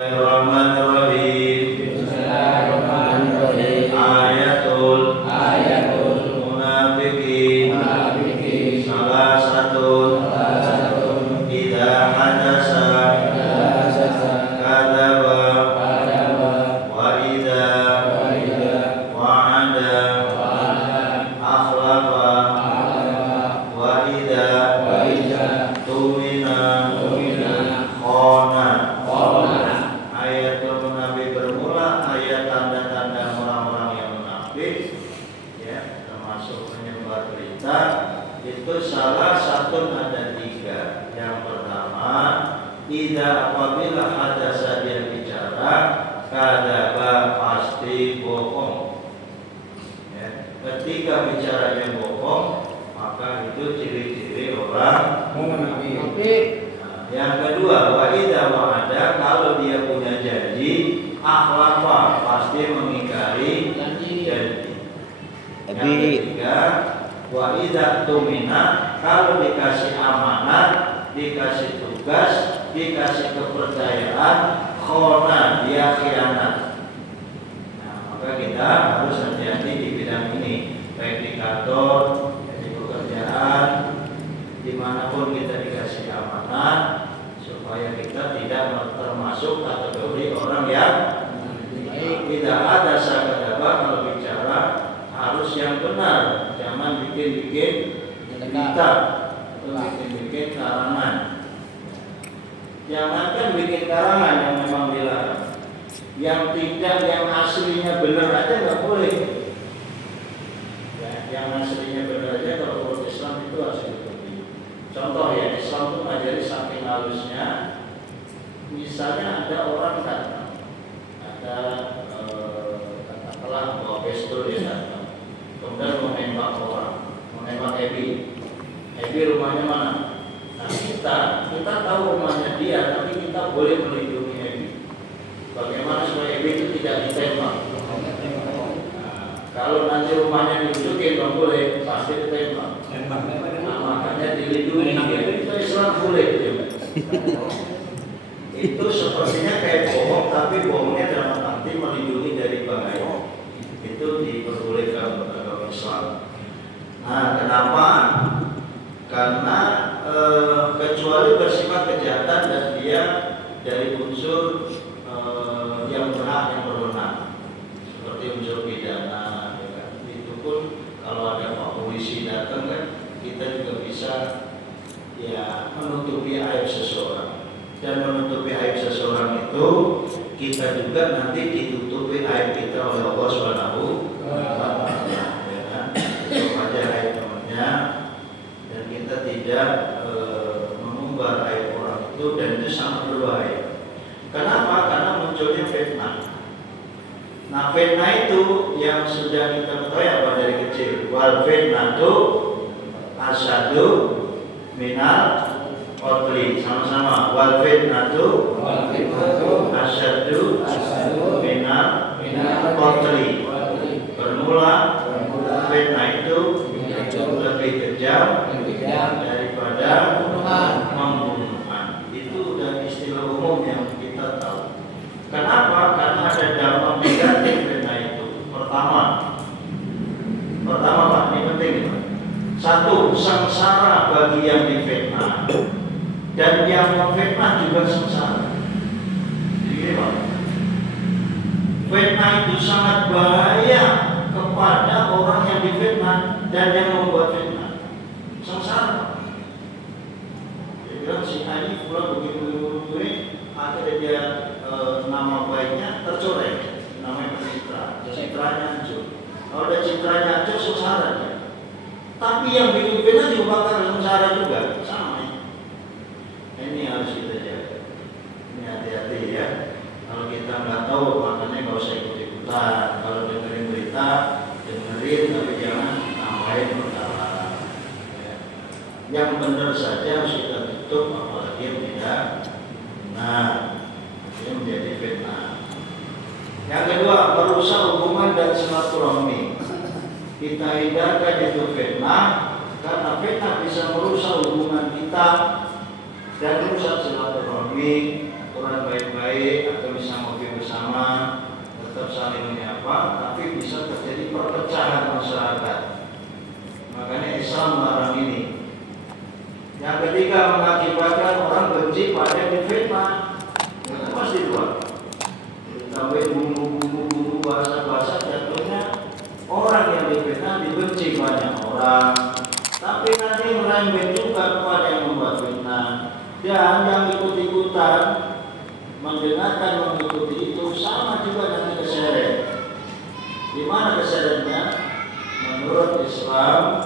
Bismillahirrahmanirrahim. Bismillahirrahmanirrahim. Ayatul munafiqin salah satu idza hadasa kadzaba wa idza wa'ada akhlafa wa idza tumina khana. Ayat munafik bermula ayat tanda-tanda orang-orang yang munafik, ya, termasuk menyebar berita. Itu salah satu ada 3. Yang pertama, idza apabila hadasa dia bicara, kadzaba pasti bohong. Ya, ketika bicaranya bohong, maka itu ciri-ciri orang Munafik. yang kedua, wa idza wa'ada, kalau dia punya janji, akhlafa, pasti mengingkari janji. Yang ketiga, wa idza tumina, kalau dikasih amanat, dikasih tugas, dikasih kepercayaan, khona, dia khianat. Nah, maka kita harus hati-hati di bidang ini, baik di kantor, di pekerjaan, dimanapun kita dikasih amanat, supaya kita tidak termasuk kategori orang yang tidak ada sakadaba. Kalau bicara harus yang benar, jangan bikin-bikin berita atau bikin-bikin karangan. Jangankan bikin karangan yang memang dilarang, yang tidak, yang aslinya benar aja nggak boleh. Ya, yang aslinya benar aja kalau menurut Islam itu harus diikuti. Contoh ya, Islam itu ngajari saking halusnya. Misalnya ada orang datang, ada katakanlah bawa pistol dia datang, kemudian mau nembak orang, mau nembak Ebi. Ebi rumahnya mana? Nah, kita tahu rumahnya dia, tapi kita boleh melindungi Ebi. Bagaimana supaya Ebi itu tidak ditembak? Nah, kalau nanti rumahnya nunjukin, nggak boleh, pasti ditembak. Nah, makanya dilindungi dia. Itu Islam boleh juga. Itu sepertinya kayak bohong, tapi bohongnya dalam arti melindungi dari bahaya. Itu diperbolehkan dalam Islam. Nah, kenapa? Karena kecuali bersifat kejahatan dan dia dari unsur yang berhak, yang berwenang, seperti unsur pidana, ya kan? Itu pun kalau ada Pak Polisi datang kan, kita juga bisa ya menutupi aib seseorang. Dan menutupi aib seseorang itu kita juga nanti ditutupi aib kita oleh Allah Subhanahu wa Ta'ala. Ya kan? Itu aja aib temannya, dan kita tidak mengumbar aib orang itu, dan itu sangat berbahaya. Kenapa? Karena munculnya fitnah. Nah, fitnah itu yang sudah kita ketahui apa dari kecil. Wal fitnatu asyadu minal qatli. Sama-sama. Wal fitnatu asyadu minal qatli. Bermula fitnah itu lebih kejam daripada pembunuhan. Itu udah istilah umum yang kita tahu. Kenapa? Karena ada dampak negatif fitnah itu. Pertama Pak, ini penting. 1, sengsara bagi yang difitnah, dan yang memfitnah juga sengsara. Jadi Pak, fitnah itu sangat bahaya kepada orang yang difitnah dan yang membuat fitnah. Sengsara. Dia bilang si ini pulang begini, akhirnya dia nama baiknya tercoreng, namanya pencitra, citranya hancur. Kalau ada citranya hancur, sengsara dia. Tapi yang bikin fitnah juga bakal sengsara juga, sama ya. Ini harus kita jaga. Ini hati-hati ya. Kalau kita nggak tahu, makanya nggak usah ikut-ikutan. Kalau dengerin berita, dengerin, tapi jangan tambahin perkara. Ya. Yang benar saja harus kita tutup, apalagi yang tidak. Nah, ini menjadi fitnah. Yang kedua, merusak hubungan dan silaturahmi. Kita hindarkan itu fitnah, karena fitnah bisa merusak hubungan kita dan merusak silaturahmi, orang baik-baik atau merembet juga kepada yang membuat fitnah. Dan yang ikut-ikutan mendengarkan mengikuti itu sama juga nanti keseret. Di mana keseretnya? Menurut Islam